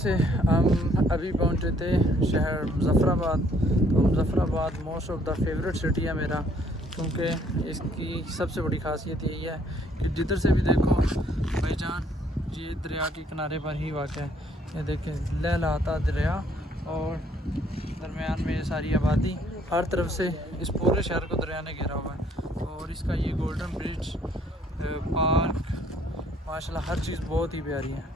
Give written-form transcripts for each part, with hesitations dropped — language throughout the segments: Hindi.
से हम अभी पहुंचे थे शहर मुज़फ़्फ़राबाद। तो Muzaffarabad most of the favourite city है मेरा, क्योंकि इसकी सबसे बड़ी ख़ासियत यही है कि जिधर से भी देखो भाईजान ये दरिया के किनारे पर ही वाक़ है। ये देखें लहलहाता दरिया और दरमियान में ये सारी आबादी, हर तरफ से इस पूरे शहर को दरिया ने घेरा हुआ है। और इसका ये गोल्डन ब्रिज, पार्क, माशाल्लाह हर चीज़ बहुत ही प्यारी है।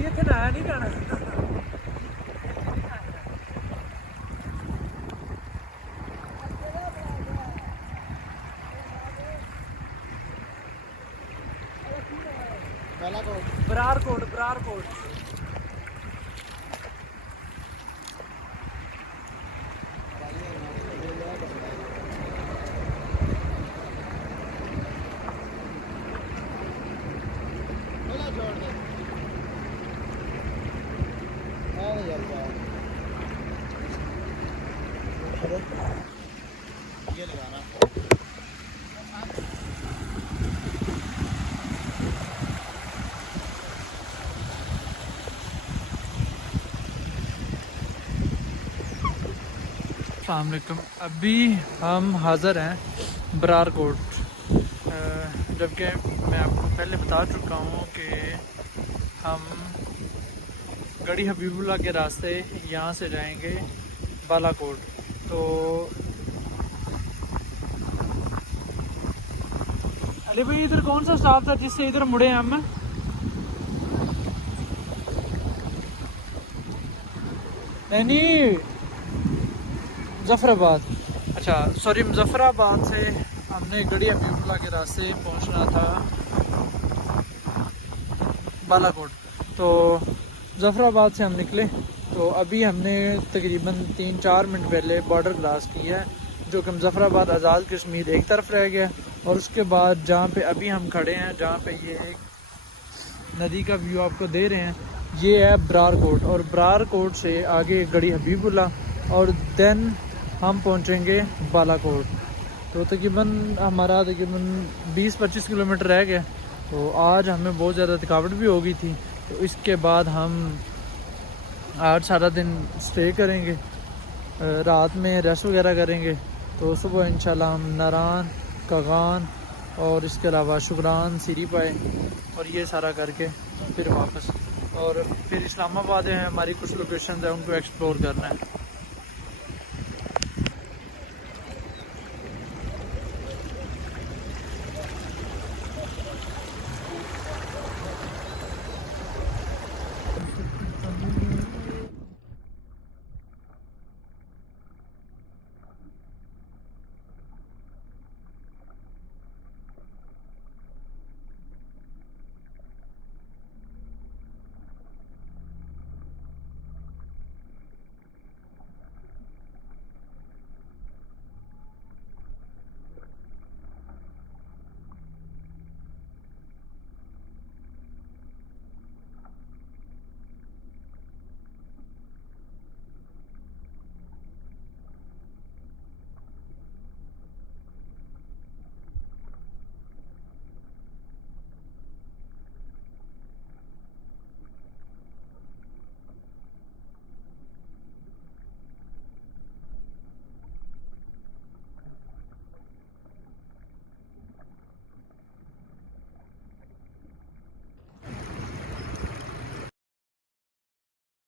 इत्थे ना नहीं जाना बरारकोट ये लगाना अस्सलाम वालेकुम। अभी हम हाज़िर हैं बरारकोट, जबकि मैं आपको पहले बता चुका हूँ कि हम गढ़ी हबीबुल्लाह के रास्ते यहाँ से जाएंगे बालाकोट। तो अरे भाई इधर कौन सा स्टॉप था जिससे इधर मुड़े हैं हम? नहीं, मुज़फ़्फ़राबाद, अच्छा सॉरी, मुज़फ़्फ़राबाद से हमने गढ़ी हबीबुल्लाह के रास्ते पहुंचना था बालाकोट। तो मुज़फ़्फ़राबाद से हम निकले, तो अभी हमने तकरीबन 3-4 मिनट पहले बॉर्डर क्रॉस किया है, जो कि मुज़फ़्फ़राबाद आज़ाद कश्मीर एक तरफ रह गया। और उसके बाद जहाँ पे अभी हम खड़े हैं, जहाँ पे ये एक नदी का व्यू आपको दे रहे हैं, ये है बरारकोट। और बरारकोट से आगे गढ़ी हबीबुल्लाह और देन हम पहुँचेंगे बालाकोट। तो तकरीबन हमारा 20-25 किलोमीटर रह गया। तो आज हमें बहुत ज़्यादा थकावट भी हो गई थी, तो इसके बाद हम आज सारा दिन स्टे करेंगे, रात में रेस्ट वगैरह करेंगे। तो सुबह इंशाल्लाह हम नारान, कागान और इसके अलावा शुक्रान, सीरी पाए और ये सारा करके फिर वापस, और फिर इस्लामाबाद है हमारी कुछ लोकेशन है, उनको एक्सप्लोर करना है।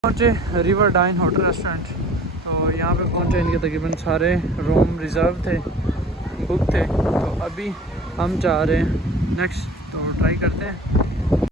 पहुँचे रिवर डाइन होटल रेस्टोरेंट। तो यहाँ पे पहुँचे, इनके तकरीबन सारे रूम रिज़र्व थे, बुक थे। तो अभी हम जा रहे हैं नेक्स्ट, तो ट्राई करते हैं।